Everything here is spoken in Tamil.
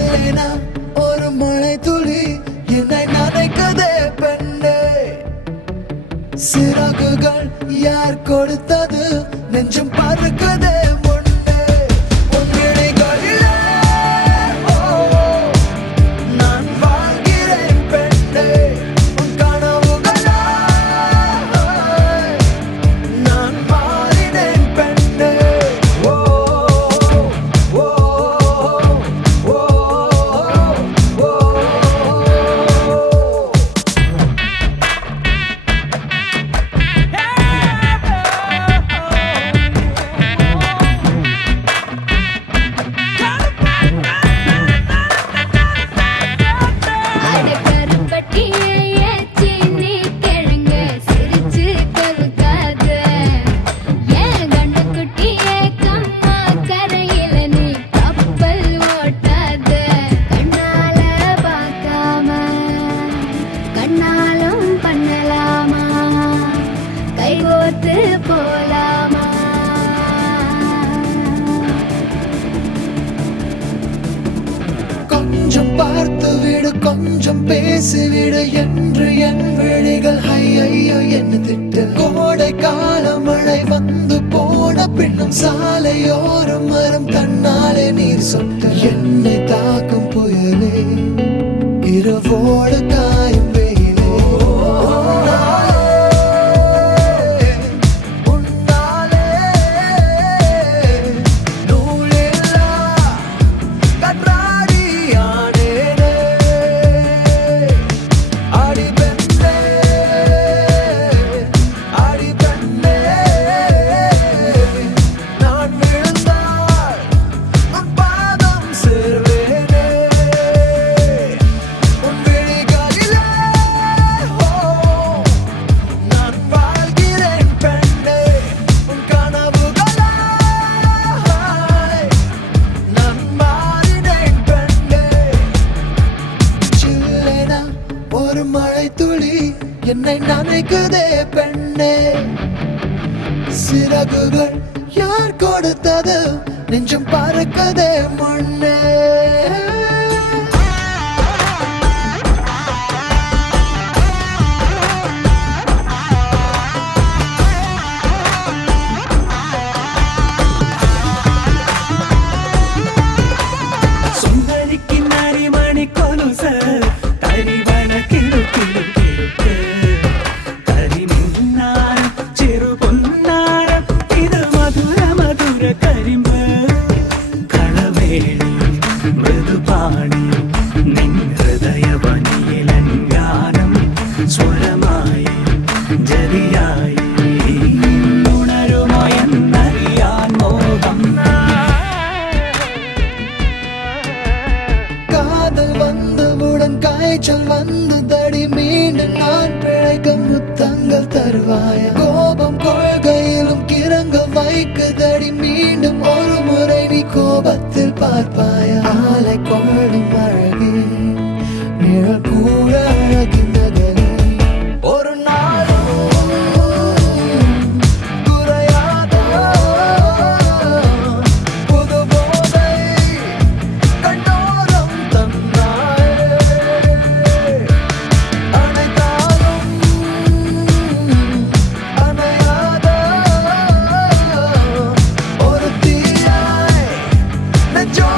சில்லேனா ஒரு மழை துளி என்னை நனைக்குதே பெண்ணே சிறகுகள் யார் கொடுத்தது நெஞ்சம் பறக்குதே முன்னே உன் விழிகளிலே நான் வாழ்கிறேன் பெண்ணே உன் கனவுகளா நான் மாறினேன் பெண்ணே ஓ ஓ ஓ ஓ கொஞ்சம் பார்த்து விடு கொஞ்சம் பேசிவிடு என்று என் விழிகள் ஐயோ என்ன திட்டு கோடை கால மழை வந்து போன பின்னும் சாலையோரம் மரம் தன்னாலே நீர் சொட்டு என்னை தாக்கும் புயலே இரவோடு காயும் வெயிலே உன்னாலே நூலில்லா கற்றாடி ஆனேனே அடி பெண்ணே நான் விழுந்தால் உன் பாதம் சேர்வேனே உன் விழிகளிலே நான் வாழ்கிறேன் பெண்ணே உன் கனவுகளாய் நான் மாறினேன் பெண்ணே சில்லேனா ஒரு மழை துளி என்னை நனைக்குதே பெண்ணே சிறகுகள் யார் கொடுத்தது நெஞ்சம் பறக்குதே முன்னே சுந்தரிக்கு நரிமணி கொலுச தரிவன கிடு கிடு கிடுக்கு கரிமின்னார சிறு பொன்னார இது மதுர மதுர கரிம்பு களவேணி മൃദുപാണി നിൻ ഹൃദയവനിയിലങ്കാരം സ്വരമായി ജരിയായി ഉണരുമോ എന്നറിയാൻ മോഹം காதல் வந்தவுடன் காய்ச்சல் வந்ததடி மீண்டும் நான் பிழைக்க முத்தங்கள் தருவாய கோபம் கொள்கையிலும் கிறங்க வைக்குதடி மீண்டும் ஒரு முறை நீ கோபத்தில் பார்ப்பாய ஆலை கொள்ளும் அழகே நிழல் கூட அழகின் நகரே ஒரு நாளும் குறையாத புது போதை கண்டோரம் தந்தாயே அனைத்தாலும் அணையாத ஒரு தீயாய் நெஞ்சோ